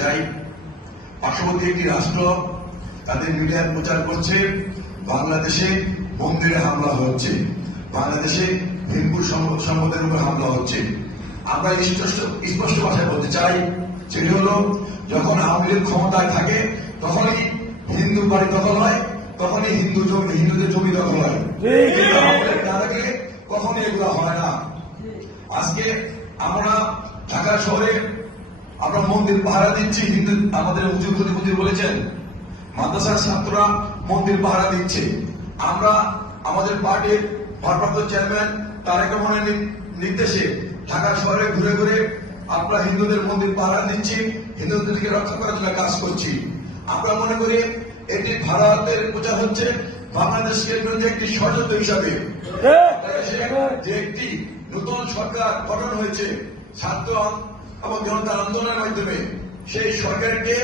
চাই, পার্শ্ববর্তী একটি রাষ্ট্র তাদের মিডিয়ায় প্রচার করছে বাংলাদেশে মন্দিরে হামলা হচ্ছে, বাংলাদেশে হিন্দু সম্প্রদায়ের উপর হামলা হচ্ছে। আমরা স্পষ্ট ভাষায় বলতে চাই, সেটি হলো যখন আওয়ামী লীগ ক্ষমতায় থাকে তখনই হিন্দু বাড়ি দখল হয়, তখনই হিন্দুদের জমি দখল হয়, না থাকলে কখনই এগুলো হয় না। আজকে আমরা ঢাকা শহরে আমরা মন্দির পাহারা দিচ্ছি, হিন্দু আমাদের হুজুর বলেছেন মাদ্রাসার ছাত্ররা মন্দির পাহারা দিচ্ছে। আমরা আমাদের পার্টির ভারপ্রাপ্ত চেয়ারম্যান তারেক রহমানের নির্দেশে ঢাকা শহরে ঘুরে ঘুরে আমরা হিন্দুদের মন্দির পাহারা দিচ্ছি, হিন্দুদেরকে রক্ষা করার জন্য কাজ করছি। আমরা মনে করি এটি ভারতের প্রচার হচ্ছে বাংলাদেশের বিরুদ্ধে একটি ষড়যন্ত্র হিসাবে। যে একটি নতুন সরকার গঠন হয়েছে ছাত্র এবং জনতার আন্দোলনের মাধ্যমে, সেই সরকারকে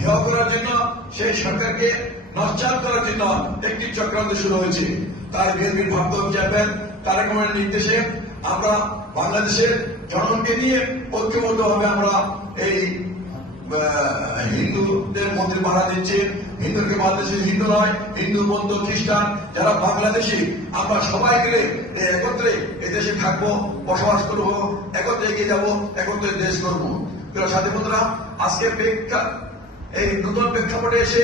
হেয় করার জন্য, সেই সরকারকে নস্যাৎ করার জন্য একটি চক্রান্ত শুরু হয়েছে। তাই বিএনপির ভারপ্রাপ্ত চেয়ারম্যান তারেক রহমানের নির্দেশে আমরা বাংলাদেশের জনগণকে নিয়ে ঐক্যবদ্ধভাবে আমরা এই হিন্দুদের মন্দির পাহারা দিচ্ছি। হিন্দুকে বাংলাদেশে হিন্দু নয়, হিন্দু বৌদ্ধ খ্রিস্টান যারা বাংলাদেশি, আমরা সবাই মিলে একত্রে এই দেশে থাকবো, বসবাস করবো, একত্রে এগিয়ে যাবো, একত্রে দেশ করবো। সাথী বন্ধুরা, আজকে এই নতুন প্রেক্ষাপটে এসে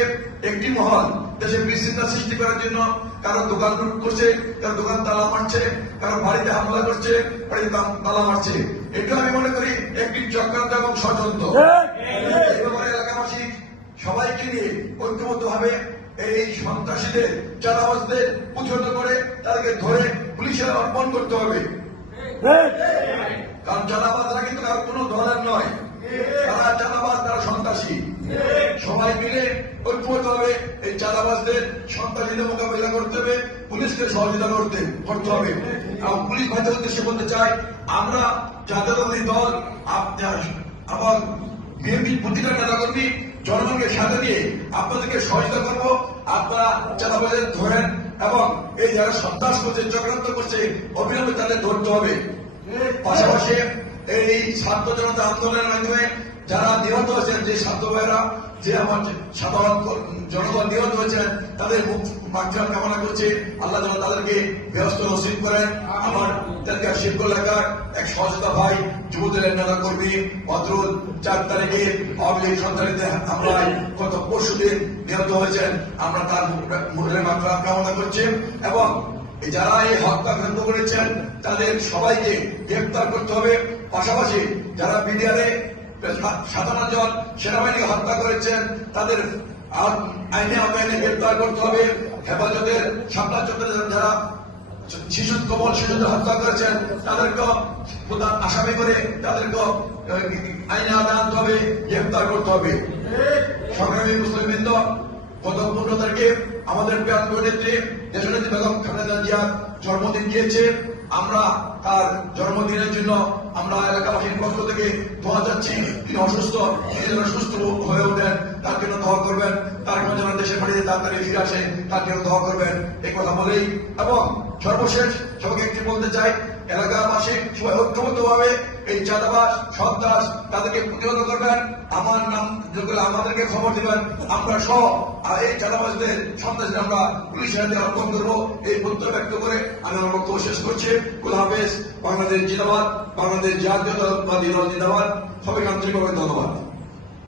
একটি মহল দেশে বিশৃঙ্খলা সৃষ্টি করার জন্য কারো দোকান লুট করছে, কারো দোকান তালা মারছে, কারো বাড়িতে হামলা করছে, বাড়িতে তালা মারছে। এটা আমি মনে করি একটি চক্রান্ত এবং ষড়যন্ত্র। এই ব্যাপারে এলাকাবাসী সবাইকে নিয়ে ঐক্যবদ্ধভাবে এই সন্ত্রাসীদের, চাঁদাবাজদের প্রতিহত করে তাদেরকে ধরে পুলিশের অর্পণ করতে হবে। কারণ চাঁদাবাজরা কিন্তু আর কোনো ধরনের নয়, তারা চাঁদাবাজ, তারা সন্ত্রাসী। সবাই মিলে ঐক্যবদ্ধভাবে এই চাঁদাবাজদের, সন্ত্রাসীদের মোকাবিলা করতে হবে, পুলিশকে সহযোগিতা করতে হবে। এবং পুলিশ ভাইদের উদ্দেশ্যে বলতে চাই, আমরা জাতীয়তাবাদী দল আবার বিএনপি প্রতিটা নেতাকর্মী জনগণকে সাথে নিয়ে আপনাদেরকে সহযোগিতা করবো। আপনারা চাঁদাবাজদের ধরেন এবং এই যারা সন্ত্রাস করছে, চক্রান্ত করছে, অবিলম্বে তাদের ধরতে হবে। পাশাপাশি এই ছাত্র জনতা আন্দোলনের মাধ্যমে যারা নিহত হয়েছেন, যে ছাত্র ভাইরা, যে আমার সাধারণ জনগণ নিহত হয়েছেন, তাদের মাগফিরাত কামনা করছে। আল্লাহ যেন তাদেরকে ব্যস্ত নসিব করেন। আমার শিল্প এলাকার এক সহযোগিতা ভাই, যুবদলের নেতা কর্মী বদরুল 4 তারিখে আওয়ামী লীগ সন্ত্রাসীদের হামলায় গত পরশুদিন নিহত হয়েছেন। আমরা তার মাগফিরাত কামনা করছি এবং যারা এই হত্যাকাণ্ড করেছেন তাদের সবাইকে গ্রেপ্তার করতে হবে। পাশাপাশি যারা বিডিআরে 57 জন সেনাবাহিনীকে হত্যা করেছেন তাদের আইনে আওতায় গ্রেপ্তার করতে হবে। হেফাজতের শাপলা চত্বরে যারা শিশুদের হত্যা করেছেন তাদেরকে আসামি করে তাদেরকে আইনে আওতায় আনতে হবে, গ্রেপ্তার করতে হবে। সংগ্রামী মুসলিমবৃন্দ, গত 15 তারিখে আমাদের প্রিয় নেত্রী দেশনেত্রী বেগম খালেদা জিয়ার জন্মদিন গিয়েছে। আমরা তার জন্মদিনের জন্য আমরা এলাকাবাসীর পক্ষ থেকে দোয়া চাচ্ছি। তিনি অসুস্থ, তিনি যেন সুস্থ হয়ে ওঠেন, তার জন্য দোয়া করবেন। তার যেন দেশের বাড়িতে তাড়াতাড়ি ফিরে আসে, তার জন্য দোয়া করবেন। এই কথা বলেই এবং সর্বশেষ সবাইকে একটি বলতে চাই, এলাকাবাসী সবাই ঐক্যবদ্ধভাবে এই চাঁদাবাজ, সন্ত্রাস তাদেরকে প্রতিহত করবেন। আমার নাম যেগুলো আমাদেরকে খবর দিবেন, আমরা সহ এই চাঁদাবাজদের, সন্ত্রাসীদের আমরা পুলিশের হাতে অর্পণ করবো। এই প্রত্যয় ব্যক্ত করে আমি আমার বক্তব্য শেষ করছি। খোদা হাফেজ। বাংলাদেশ জিন্দাবাদ, বাংলাদেশ জাতীয়তাবাদী দল জিন্দাবাদ। সবাইকে আন্তরিকভাবে ধন্যবাদ।